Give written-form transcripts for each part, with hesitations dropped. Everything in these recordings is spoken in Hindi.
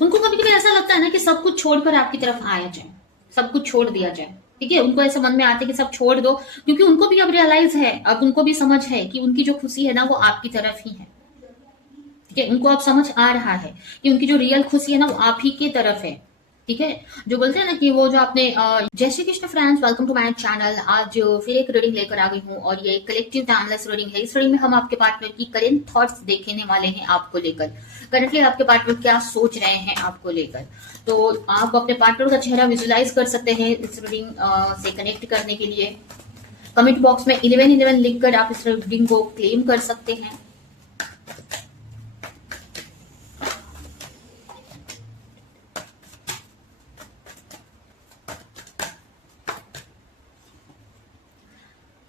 उनको कभी कभी ऐसा लगता है ना कि सब कुछ छोड़कर आपकी तरफ आया जाए, सब कुछ छोड़ दिया जाए। ठीक है, उनको ऐसा मन में आता है कि सब छोड़ दो, क्योंकि उनको भी अब रियलाइज है, अब उनको भी समझ है कि उनकी जो खुशी है ना वो आपकी तरफ ही है। ठीक है, उनको अब समझ आ रहा है कि उनकी जो रियल खुशी है ना वो आप ही की तरफ है। ठीक है, जो बोलते हैं ना कि वो जो आपने जय Shri Krishna friends, welcome to my channel. आज फिर एक रीडिंग लेकर आ गई हूँ और ये कलेक्टिव टाइमलेस रीडिंग है। इस रीडिंग में हम आपके पार्टनर की करेंट थॉट्स देखने वाले हैं आपको लेकर। करंटली आपके पार्टनर क्या सोच रहे हैं आपको लेकर, तो आप अपने पार्टनर का चेहरा विजुलाइज कर सकते हैं इस रीडिंग से कनेक्ट करने के लिए। कमेंट बॉक्स में 1111 लिखकर आप इस रीडिंग को क्लेम कर सकते हैं।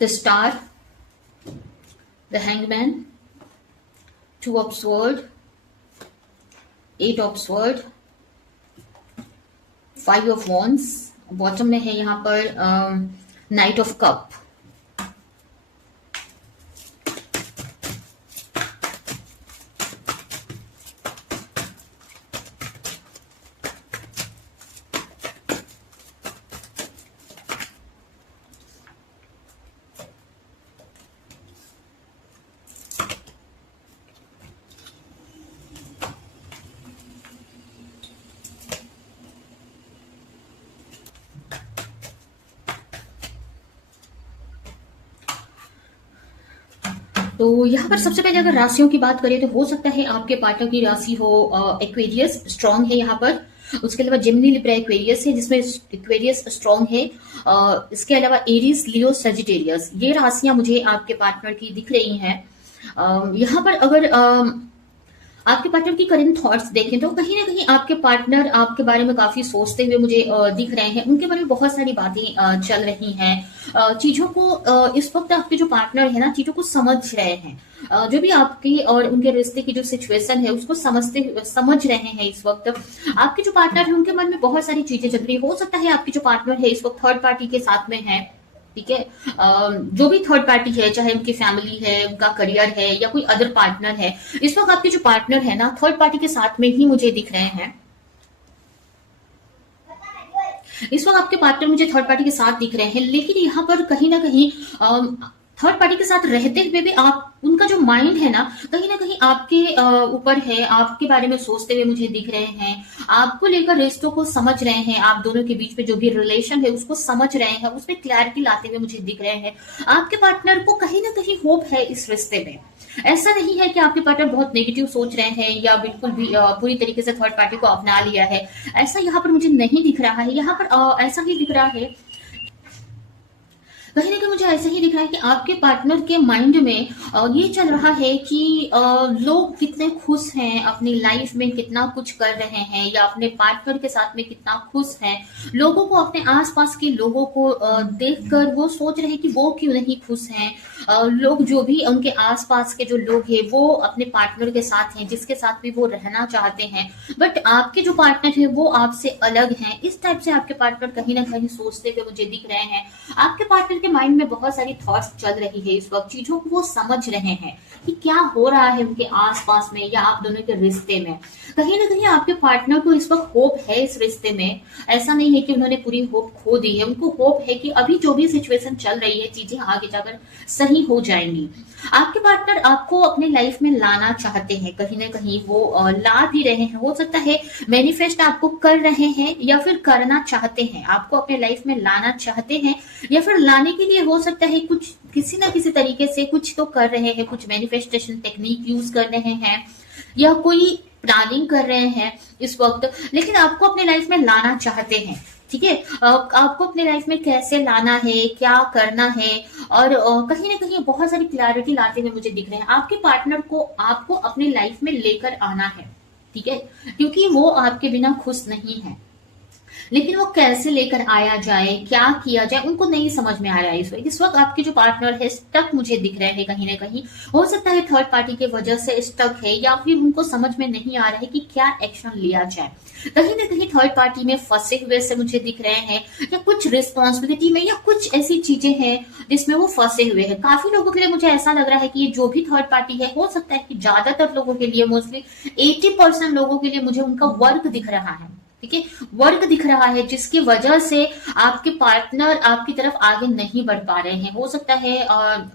The Star, the Hangman, Two of Swords, Eight of Swords, Five of Wands, bottom में है यहाँ पर Knight of Cup। तो यहाँ पर सबसे पहले अगर राशियों की बात करें तो हो सकता है आपके पार्टनर की राशि हो एक्वेरियस, स्ट्रांग है यहाँ पर। उसके अलावा जेमिनी, लिब्रा, एक्वेरियस है जिसमें एक्वेरियस स्ट्रांग है। इसके अलावा एरीज, लियो, सजिटेरियस, ये राशियां मुझे आपके पार्टनर की दिख रही हैं। यहाँ पर अगर आपके पार्टनर की करंट थॉट्स देखें तो कहीं ना कहीं आपके पार्टनर आपके बारे में काफी सोचते हुए मुझे दिख रहे हैं। उनके बारे में बहुत सारी बातें चल रही हैं। चीजों को इस वक्त आपके जो पार्टनर है ना चीजों को समझ रहे हैं। जो भी आपकी और उनके रिश्ते की जो सिचुएशन है उसको समझ रहे हैं इस वक्त। आपके जो पार्टनर है उनके मन में बहुत सारी चीजें चल रही है। हो सकता है आपकी जो पार्टनर है इस वक्त थर्ड पार्टी के साथ में है। ठीक है, जो भी थर्ड पार्टी है, चाहे उनकी फैमिली है, उनका करियर है या कोई अदर पार्टनर है, इस वक्त आपके जो पार्टनर है ना थर्ड पार्टी के साथ में ही मुझे दिख रहे हैं। इस वक्त आपके पार्टनर मुझे थर्ड पार्टी के साथ दिख रहे हैं, लेकिन यहाँ पर कहीं ना कहीं थर्ड पार्टी के साथ रहते हुए भी आप उनका जो माइंड है ना कहीं आपके ऊपर है, आपके बारे में सोचते हुए मुझे दिख रहे हैं। आपको लेकर रिश्तों को समझ रहे हैं, आप दोनों के बीच में जो भी रिलेशन है उसको समझ रहे हैं, उसमें क्लैरिटी लाते हुए मुझे दिख रहे हैं। आपके पार्टनर को कहीं ना कहीं होप है इस रिश्ते में। ऐसा नहीं है कि आपके पार्टनर बहुत नेगेटिव सोच रहे हैं या बिल्कुल भी पूरी तरीके से थर्ड पार्टी को अपना लिया है, ऐसा यहाँ पर मुझे नहीं दिख रहा है। यहाँ पर ऐसा ही दिख रहा है, कहीं ना कहीं मुझे ऐसा ही दिख रहा है कि आपके पार्टनर के माइंड में ये चल रहा है कि लोग कितने खुश हैं अपनी लाइफ में, कितना कुछ कर रहे हैं या अपने पार्टनर के साथ में कितना खुश हैं। लोगों को, अपने आसपास के लोगों को देखकर वो सोच रहे हैं कि वो क्यों नहीं खुश हैं। लोग जो भी उनके आसपास के जो लोग हैं वो अपने पार्टनर के साथ हैं, जिसके साथ भी वो रहना चाहते हैं, बट आपके जो पार्टनर है वो आपसे अलग हैं। इस टाइप से आपके पार्टनर कहीं ना कहीं सोचते हुए मुझे दिख रहे हैं। आपके पार्टनर के माइंड में बहुत सारी थॉट्स चल रही है इस वक्त, चीजों को वो समझ रहे हैं कि क्या हो रहा है उनके आसपास में या आप दोनों के रिश्ते में। कहीं ना कहीं आपके पार्टनर को इस वक्त होप है इस रिश्ते में। ऐसा नहीं है कि उन्होंने पूरी होप खो दी है, उनको होप है कि अभी जो भी सिचुएशन चल रही है चीजें आगे जाकर सही हो जाएंगी। आपके पार्टनर आपको अपने लाइफ में लाना चाहते हैं, कहीं ना कहीं वो ला भी रहे हैं। हो सकता है मैनिफेस्ट आपको कर रहे हैं या फिर करना चाहते हैं, आपको अपने लाइफ में लाना चाहते हैं या फिर लाने के लिए हो सकता है कुछ किसी ना किसी तरीके से कुछ तो कर रहे हैं, कुछ मैनिफेस्टेशन टेक्निक यूज कर रहे हैं या कोई प्लानिंग कर रहे हैं इस वक्त, लेकिन आपको अपने लाइफ में लाना चाहते हैं। ठीक है, आपको अपने लाइफ में कैसे लाना है, क्या करना है, और कहीं ना कहीं बहुत सारी क्लैरिटी लाते हुए मुझे दिख रहे हैं। आपके पार्टनर को आपको अपनी लाइफ में लेकर आना है। ठीक है, क्योंकि वो आपके बिना खुश नहीं है। लेकिन वो कैसे लेकर आया जाए, क्या किया जाए, उनको नहीं समझ में आ रहा है। इस वक्त आपके जो पार्टनर है स्टक मुझे दिख रहे हैं कहीं ना कहीं। हो सकता है थर्ड पार्टी की वजह से स्टक है, या फिर उनको समझ में नहीं आ रहा है कि क्या एक्शन लिया जाए। कहीं ना कहीं थर्ड पार्टी में फंसे हुए से मुझे दिख रहे हैं, या कुछ रिस्पॉन्सिबिलिटी में, या कुछ ऐसी चीजें हैं जिसमें वो फंसे हुए हैं। काफी लोगों के लिए मुझे ऐसा लग रहा है कि ये जो भी थर्ड पार्टी है, हो सकता है कि ज्यादातर लोगों के लिए, मोस्टली 80% लोगों के लिए मुझे उनका वर्क दिख रहा है। ठीक है, वर्क दिख रहा है जिसकी वजह से आपके पार्टनर आपकी तरफ आगे नहीं बढ़ पा रहे हैं। हो सकता है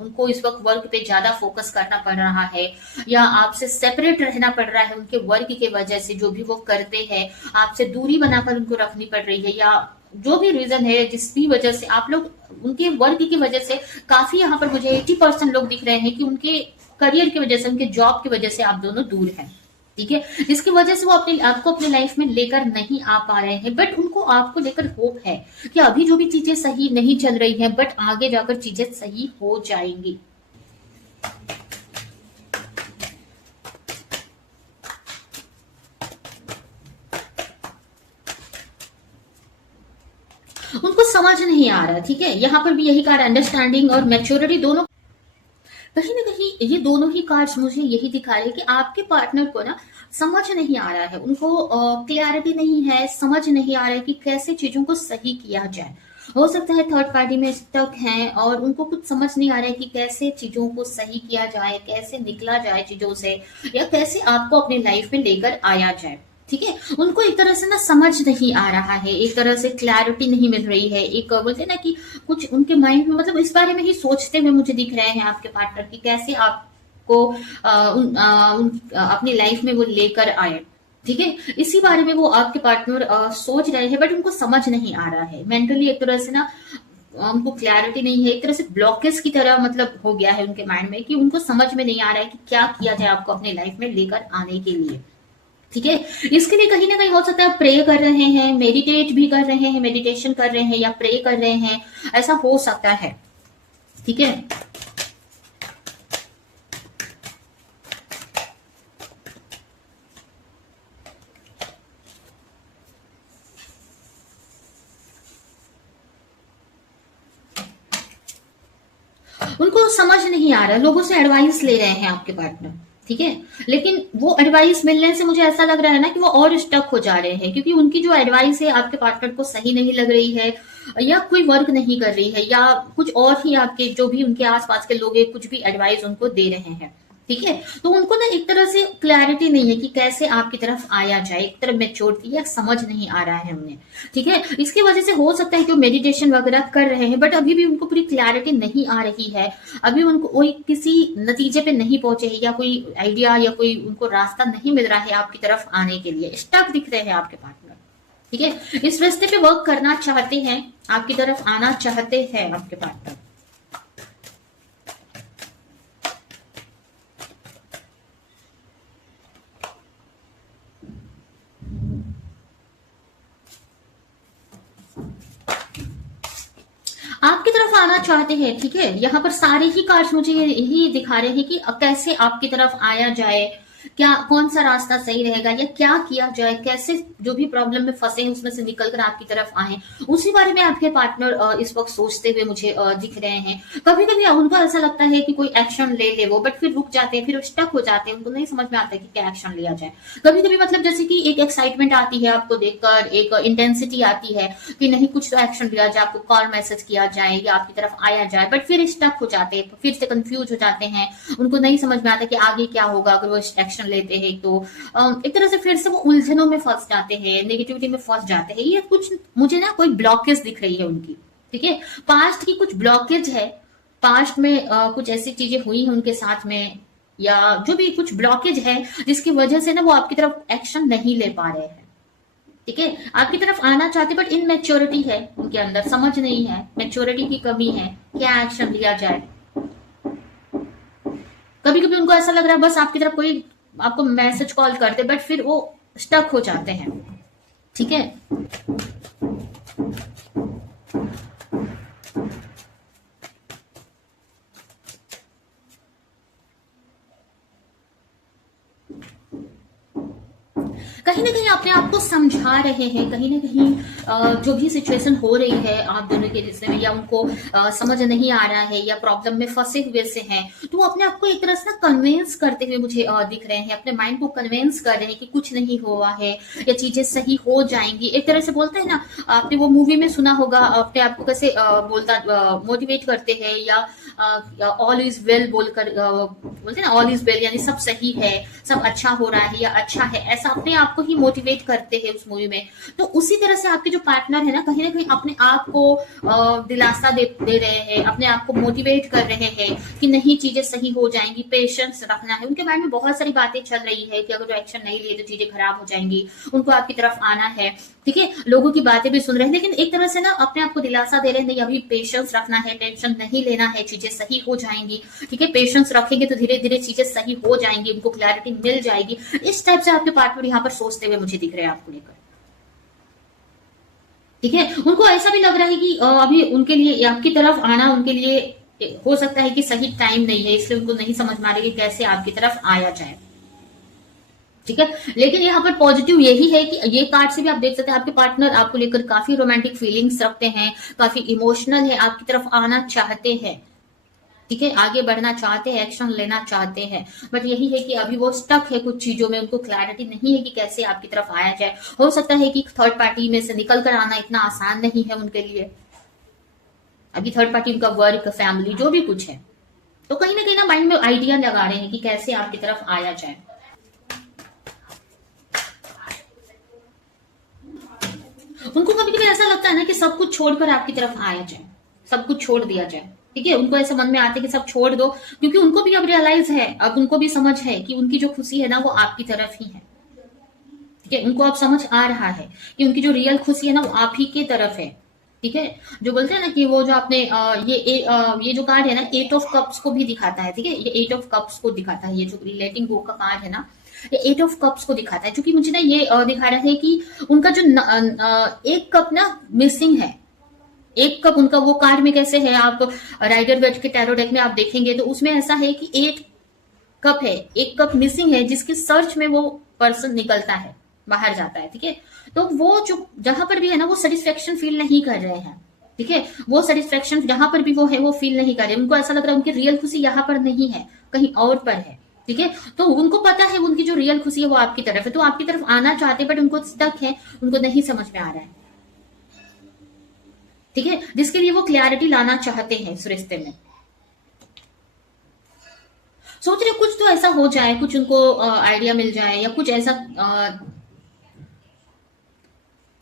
उनको इस वक्त वर्क पे ज्यादा फोकस करना पड़ रहा है, या आपसे सेपरेट रहना पड़ रहा है उनके वर्क की वजह से। जो भी वो करते हैं आपसे दूरी बनाकर उनको रखनी पड़ रही है, या जो भी रीजन है जिसकी वजह से आप लोग उनके वर्क की वजह से, काफी यहाँ पर मुझे 80% लोग दिख रहे हैं कि उनके करियर की वजह से, उनके जॉब की वजह से आप दोनों दूर हैं। ठीक है, जिसकी वजह से वो आपको अपनी लाइफ में लेकर नहीं आ पा रहे हैं, बट उनको आपको लेकर होप है कि अभी जो भी चीजें सही नहीं चल रही हैं, बट आगे जाकर चीजें सही हो जाएंगी। उनको समझ नहीं आ रहा। ठीक है, यहाँ पर भी यही कार्ड अंडरस्टैंडिंग और मैच्योरिटी दोनों, कहीं ना कहीं ये दोनों ही कार्ड्स मुझे यही दिखा रहे हैं कि आपके पार्टनर को ना समझ नहीं आ रहा है, उनको क्लैरिटी नहीं है, समझ नहीं आ रहा है कि कैसे चीजों को सही किया जाए। हो सकता है थर्ड पार्टी में स्टक हैं और उनको कुछ समझ नहीं आ रहा है कि कैसे चीजों को सही किया जाए, कैसे निकला जाए चीजों से, या कैसे आपको अपनी लाइफ में लेकर आया जाए। ठीक है, उनको एक तरह से ना समझ नहीं आ रहा है, एक तरह से क्लैरिटी नहीं मिल रही है। एक बोलते हैं ना कि कुछ उनके माइंड में, मतलब इस बारे में ही सोचते हुए मुझे दिख रहे हैं आपके पार्टनर की, कैसे आपको अपनी लाइफ में वो लेकर आए। ठीक है, इसी बारे में वो आपके पार्टनर सोच रहे हैं, बट उनको समझ नहीं आ रहा है। मेंटली एक तरह से ना उनको क्लैरिटी नहीं है, एक तरह से ब्लॉकेज की तरह मतलब हो गया है उनके माइंड में, कि उनको समझ में नहीं आ रहा है कि क्या किया जाए आपको अपने लाइफ में लेकर आने के लिए। ठीक है, इसके लिए कहीं ना कहीं हो सकता है प्रे कर रहे हैं, मेडिटेट भी कर रहे हैं, मेडिटेशन कर रहे हैं, या प्रे कर रहे हैं, ऐसा हो सकता है। ठीक है, उनको समझ नहीं आ रहा, लोगों से एडवाइस ले रहे हैं आपके पार्टनर। ठीक है, लेकिन वो एडवाइस मिलने से मुझे ऐसा लग रहा है ना कि वो और स्टक हो जा रहे हैं, क्योंकि उनकी जो एडवाइस है आपके पार्टनर को सही नहीं लग रही है, या कोई वर्क नहीं कर रही है, या कुछ और ही आपके जो भी उनके आसपास के लोग हैं कुछ भी एडवाइस उनको दे रहे हैं। ठीक है, तो उनको ना एक तरह से क्लैरिटी नहीं है कि कैसे आपकी तरफ आया जाए, एक तरफ मेच्योरिटी या समझ नहीं आ रहा है उन्हें। ठीक है, इसकी वजह से हो सकता है कि वो मेडिटेशन वगैरह कर रहे हैं, बट अभी भी उनको पूरी क्लैरिटी नहीं आ रही है। अभी उनको कोई किसी नतीजे पे नहीं पहुंचे हैं, या कोई आइडिया या कोई उनको रास्ता नहीं मिल रहा है आपकी तरफ आने के लिए। स्टक दिख रहे हैं आपके पार्टनर। ठीक है, इस रास्ते पे वर्क करना चाहते हैं, आपकी तरफ आना चाहते हैं आपके पार्टनर। आपकी तरफ आना चाहते हैं। ठीक है, यहाँ पर सारे ही कार्ड्स मुझे यही दिखा रहे हैं कि कैसे आपकी तरफ आया जाए, क्या कौन सा रास्ता सही रहेगा, या क्या किया जाए, कैसे जो भी प्रॉब्लम में फंसे हैं उसमें से निकलकर आपकी तरफ आए, उसी बारे में आपके पार्टनर इस वक्त सोचते हुए मुझे दिख रहे हैं। कभी कभी उनको ऐसा लगता है कि कोई एक्शन ले ले वो, बट फिर रुक जाते हैं, फिर स्टक हो जाते हैं, उनको नहीं समझ में आता है कि क्या एक्शन लिया जाए। कभी कभी मतलब जैसे कि एक एक्साइटमेंट आती है आपको देखकर, एक इंटेंसिटी आती है कि नहीं कुछ तो एक्शन लिया जाए, आपको कॉल मैसेज किया जाए या आपकी तरफ आया जाए, बट फिर स्टक हो जाते हैं, फिर से कंफ्यूज हो जाते हैं, उनको नहीं समझ में आता कि आगे क्या होगा अगर वो एक्शन लेते हैं। तो एक तरह से फिर से वो उलझनों में फंस जाते हैं, नेगेटिविटी में फंस जाते हैं। ये कुछ मुझे ना कोई ब्लॉकेज दिख रही है उनकी। ठीक है, पास्ट की कुछ ब्लॉकेज है, पास्ट में कुछ ऐसी चीजें हुई हैं उनके साथ में, या जो भी कुछ ब्लॉकेज है जिसकी वजह से ना वो आपकी तरफ एक्शन नहीं ले पा रहे हैं। ठीक है, आपकी तरफ आना चाहते बट इनमेच्योरिटी है उनके अंदर, समझ नहीं है, मेच्योरिटी की कमी है, क्या एक्शन लिया जाए। कभी कभी उनको ऐसा लग रहा है बस आपकी तरफ कोई आपको मैसेज कॉल करते, बट फिर वो स्टक हो जाते हैं। ठीक है, कहीं ना कहीं अपने आप को समझा रहे हैं, कहीं ना कहीं जो भी सिचुएशन हो रही है आप दोनों के रिश्ते में, या उनको समझ नहीं आ रहा है या प्रॉब्लम में फंसे हुए से हैं, तो वो अपने आप को एक तरह से ना कन्विंस करते हुए मुझे दिख रहे हैं, अपने माइंड को कन्विंस कर रहे हैं कि कुछ नहीं हुआ है या चीजें सही हो जाएंगी। एक तरह से बोलते हैं ना, आपने वो मूवी में सुना होगा, अपने आप को कैसे बोलता मोटिवेट करते हैं, या ऑल इज वेल बोलकर बोलते हैं ना, ऑल इज वेल यानी सब सही है, सब अच्छा हो रहा है या अच्छा है, ऐसा अपने आप को ही मोटिवेट करते हैं उस मूवी में। तो उसी तरह से आपके जो पार्टनर है ना कहीं अपने आप को दिलासा दे रहे हैं, अपने आप को मोटिवेट कर रहे हैं कि नहीं चीजें सही हो जाएंगी, पेशेंस रखना है। उनके माइंड में बहुत सारी बातें चल रही है कि अगर जो एक्शन नहीं लिए तो चीजें खराब हो जाएंगी, उनको आपकी तरफ आना है, ठीक है, लोगों की बातें भी सुन रहे हैं, लेकिन एक तरह से ना अपने आप को दिलासा दे रहे हैं नहीं अभी पेशेंस रखना है, टेंशन नहीं लेना है, चीजें सही हो जाएंगी, ठीक है, पेशेंस रखेंगे तो धीरे धीरे चीजें सही हो जाएंगी, उनको क्लैरिटी मिल जाएगी। इस टाइप से आपके पार्टनर यहाँ पर सोचते हुए मुझे दिख रहे हैं आपको लेकर, ठीक है। उनको ऐसा भी लग रहा है कि अभी उनके लिए आपकी तरफ आना उनके लिए हो सकता है कि सही टाइम नहीं है, इसलिए उनको नहीं समझ में आ रही कि कैसे आपकी तरफ आया जाए, ठीक है। लेकिन यहाँ पर पॉजिटिव यही है कि ये कार्ड से भी आप देख सकते हैं आपके पार्टनर आपको लेकर काफी रोमांटिक फीलिंग्स रखते हैं, काफी इमोशनल है, आपकी तरफ आना चाहते हैं, ठीक है, आगे बढ़ना चाहते हैं, एक्शन लेना चाहते हैं, बट यही है कि अभी वो स्टक है कुछ चीजों में, उनको क्लैरिटी नहीं है कि कैसे आपकी तरफ आया जाए। हो सकता है कि थर्ड पार्टी में से निकल कर आना इतना आसान नहीं है उनके लिए, अभी थर्ड पार्टी उनका वर्क, फैमिली, जो भी कुछ है, तो कहीं ना माइंड में आइडिया लगा रहे हैं कि कैसे आपकी तरफ आया जाए। उनको कभी कभी ऐसा लगता है ना कि सब कुछ छोड़कर आपकी तरफ आया जाए, सब कुछ छोड़ दिया जाए, ठीक है, उनको ऐसा मन में आते कि सब छोड़ दो, क्योंकि उनको भी अब रियलाइज है, अब उनको भी समझ है कि उनकी जो खुशी है ना वो आपकी तरफ ही है, ठीक है, उनको अब समझ आ रहा है कि उनकी जो रियल खुशी है ना वो आप ही के तरफ है, ठीक है। जो बोलते हैं ना कि वो जो आपने ये जो कार्ड है ना 8 ऑफ कप्स को भी दिखाता है, ठीक है, ये 8 ऑफ कप्स को दिखाता है, ये जो लेटिंग गो का कार्ड है ना ये 8 ऑफ कप्स को दिखाता है, क्योंकि मुझे ना ये दिखा रहा है कि उनका जो एक कप ना मिसिंग है, एक कप उनका वो कार्ड में कैसे है, आप राइडर वेट के टैरो डेक में आप देखेंगे तो उसमें ऐसा है कि 8 कप है, एक कप मिसिंग है, जिसके सर्च में वो पर्सन निकलता है, बाहर जाता है, ठीक है। तो वो जो जहां पर भी है ना वो सेटिस्फेक्शन फील नहीं कर रहे हैं, ठीक है, वो सेटिस्फेक्शन जहां पर भी वो है वो फील नहीं कर रहे, उनको ऐसा लग रहा है उनकी रियल खुशी यहाँ पर नहीं है, कहीं और पर है, ठीक है। तो उनको पता है उनकी जो रियल खुशी है वो आपकी तरफ है, तो आपकी तरफ आना चाहते हैं बट उनको स्टक है, उनको नहीं समझ में आ रहा है, ठीक है, जिसके लिए वो क्लैरिटी लाना चाहते हैं इस रिश्ते में। सोच रहे कुछ तो ऐसा हो जाए, कुछ उनको आइडिया मिल जाए, या कुछ ऐसा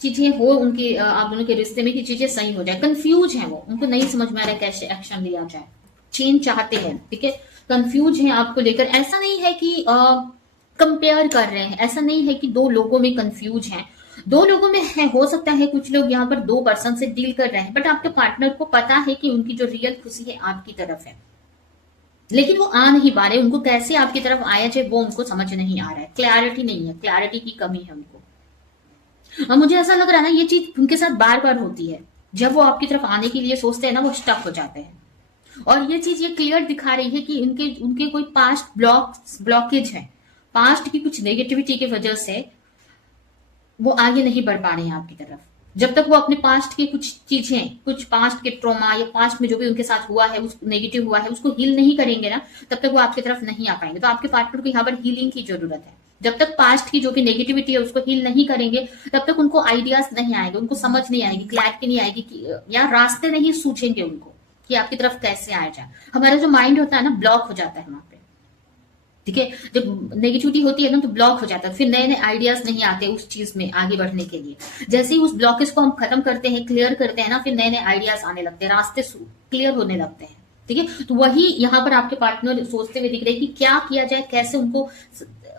चीजें हो उनकी आप दोनों के रिश्ते में कि चीजें सही हो जाए। कंफ्यूज है वो, उनको नहीं समझ में आ रहा है कैसे एक्शन लिया जाए, चेंज चाहते हैं, ठीक है, कंफ्यूज है आपको लेकर। ऐसा नहीं है कि कंपेयर कर रहे हैं, ऐसा नहीं है कि दो लोगों में कंफ्यूज हैं, दो लोगों में है, हो सकता है कुछ लोग यहाँ पर दो पर्सन से डील कर रहे हैं, बट आपके पार्टनर को पता है कि उनकी जो रियल खुशी है आपकी तरफ है, लेकिन वो आ नहीं पा रहे, उनको कैसे आपकी तरफ आया जाए वो उनको समझ नहीं आ रहा है, क्लैरिटी नहीं है, क्लैरिटी की कमी है उनको। और मुझे ऐसा लग रहा है ना ये चीज उनके साथ बार बार होती है, जब वो आपकी तरफ आने के लिए सोचते हैं ना वो स्टक हो जाते हैं, और ये चीज ये क्लियर दिखा रही है कि उनके उनके कोई पास्ट ब्लॉकेज है, पास्ट की कुछ नेगेटिविटी की वजह से वो आगे नहीं बढ़ पा रहे हैं आपकी तरफ। जब तक वो अपने पास्ट की कुछ चीजें, कुछ पास्ट के ट्रॉमा या पास्ट में जो भी उनके साथ हुआ है, उस नेगेटिव हुआ है, उसको हील नहीं करेंगे ना, तब तक वो आपकी तरफ नहीं आ पाएंगे। तो आपके पार्टनर को यहाँ पर हीलिंग की जरूरत है। जब तक पास्ट की जो भी नेगेटिविटी है उसको हील नहीं करेंगे, तब तक उनको आइडियाज नहीं आएंगे, उनको समझ नहीं आएगी, क्लैरिटी नहीं आएगी कि या रास्ते नहीं सूझेंगे उनको कि आपकी तरफ कैसे आया जाए। हमारा जो माइंड होता है ना ब्लॉक हो जाता है वहां पे, ठीक है, जब नेगेटिविटी होती है ना तो ब्लॉक हो जाता है, फिर नए नए आइडियाज नहीं आते उस चीज में आगे बढ़ने के लिए। जैसे ही उस ब्लॉकेज को हम खत्म करते हैं, क्लियर करते हैं ना, फिर नए नए आइडियाज आने लगते हैं, रास्ते क्लियर होने लगते हैं, ठीक है। तो वही यहाँ पर आपके पार्टनर सोचते हुए दिख रहे हैं कि क्या किया जाए, कैसे उनको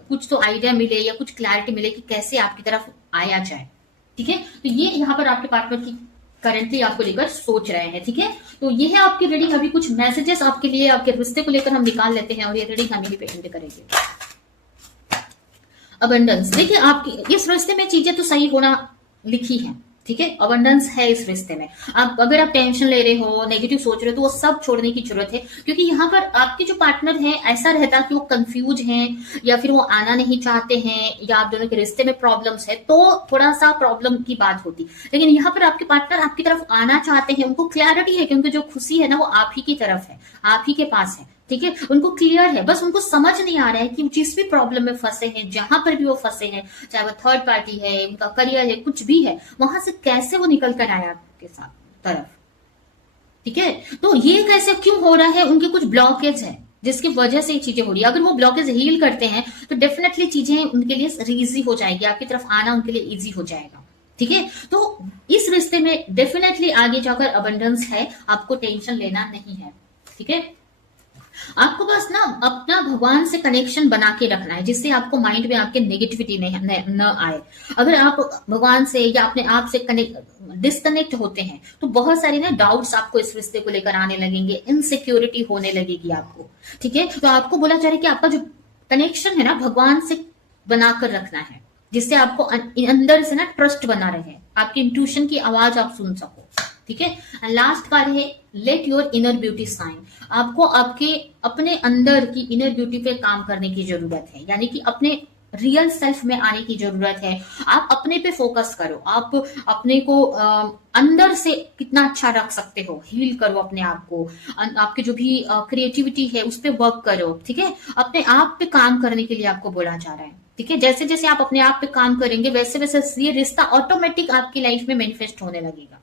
कुछ तो आइडिया मिले या कुछ क्लैरिटी मिले कि कैसे आपकी तरफ आया जाए, ठीक है। तो ये यहाँ पर आपके पार्टनर की करेंटली आपको लेकर सोच रहे हैं, ठीक है। तो ये है आपकी रीडिंग। अभी कुछ मैसेजेस आपके लिए आपके रिश्ते को लेकर हम निकाल लेते हैं और ये रीडिंग हम यही पे करेंगे। अबंडेंस, देखिए आपकी इस रिश्ते में चीजें तो सही होना लिखी है, ठीक है, अबंडेंस है इस रिश्ते में। आप अगर आप टेंशन ले रहे हो, नेगेटिव सोच रहे हो, तो वो सब छोड़ने की जरूरत है, क्योंकि यहाँ पर आपके जो पार्टनर है ऐसा रहता कि वो कंफ्यूज हैं, या फिर वो आना नहीं चाहते हैं, या आप दोनों के रिश्ते में प्रॉब्लम्स है, तो थोड़ा सा प्रॉब्लम की बात होती। लेकिन यहाँ पर आपके पार्टनर आपकी तरफ आना चाहते हैं, उनको क्लैरिटी है कि उनकी जो खुशी है ना वो आप ही की तरफ है, आप ही के पास है। ठीक है, उनको क्लियर है, बस उनको समझ नहीं आ रहा है कि जिस भी प्रॉब्लम में फंसे हैं, जहां पर भी वो फंसे हैं, चाहे वो थर्ड पार्टी है, उनका करियर है, कुछ भी है, वहां से कैसे वो निकल कर आए आपके साथ तरफ। ठीक है, तो ये कैसे क्यों हो रहा है, उनके कुछ ब्लॉकेज है जिसकी वजह से ये चीजें हो रही है। अगर वो ब्लॉकेज हील करते हैं तो डेफिनेटली चीजें उनके लिए इजी हो जाएगी, आपकी तरफ आना उनके लिए इजी हो जाएगा। ठीक है, तो इस रिश्ते में डेफिनेटली आगे जाकर अबंडेंस है, आपको टेंशन लेना नहीं है। ठीक है, आपको बस ना अपना भगवान से कनेक्शन बना के रखना है, जिससे आपको माइंड में आपके नेगेटिविटी न आए। अगर आप भगवान से या अपने आप से डिस्कनेक्ट होते हैं तो बहुत सारी ना डाउट्स आपको इस रिश्ते को लेकर आने लगेंगे, इनसिक्योरिटी होने लगेगी आपको। ठीक है, तो आपको बोला जा रहा है कि आपका जो कनेक्शन है ना भगवान से बनाकर रखना है, जिससे आपको अंदर से ना ट्रस्ट बना रहे, आपकी इंट्यूशन की आवाज आप सुन सको। ठीक है, एंड लास्ट कार्ड है let your inner beauty shine. आपको आपके अपने अंदर की इनर ब्यूटी पे काम करने की जरूरत है, यानी कि अपने रियल सेल्फ में आने की जरूरत है। आप अपने पे फोकस करो, आप अपने को अंदर से कितना अच्छा रख सकते हो, हील करो अपने आप को, आपके जो भी क्रिएटिविटी है उस पर वर्क करो। ठीक है, अपने आप पे काम करने के लिए आपको बोला जा रहा है। ठीक है, जैसे जैसे आप अपने आप पे काम करेंगे वैसे वैसे ये रिश्ता ऑटोमेटिक आपकी लाइफ में मैनिफेस्ट होने लगेगा।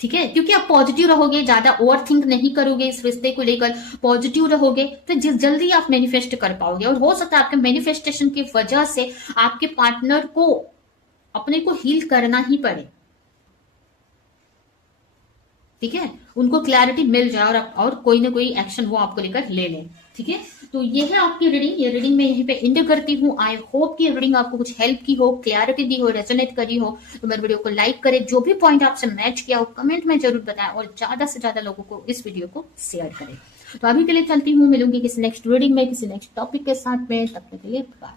ठीक है, क्योंकि आप पॉजिटिव रहोगे, ज्यादा ओवर थिंक नहीं करोगे इस रिश्ते को लेकर, पॉजिटिव रहोगे तो जल्दी आप मैनिफेस्ट कर पाओगे। और हो सकता है आपके मैनिफेस्टेशन की वजह से आपके पार्टनर को अपने को हील करना ही पड़े। ठीक है, उनको क्लैरिटी मिल जाए और कोई ना कोई एक्शन वो आपको लेकर ले ले। ठीक है, तो ये है आपकी रीडिंग। ये रीडिंग मैं यहीं पे एंड करती हूँ। आई होप कि रीडिंग आपको कुछ हेल्प की हो, क्लैरिटी दी हो, रेजोनेट करी हो। तो मेरे वीडियो को लाइक करें, जो भी पॉइंट आपसे मैच किया हो कमेंट में जरूर बताएं, और ज्यादा से ज्यादा लोगों को इस वीडियो को शेयर करें। तो अभी के लिए चलती हूँ, मिलूंगी किसी नेक्स्ट रीडिंग में किसी नेक्स्ट टॉपिक के साथ में, तब तक के लिए बाय।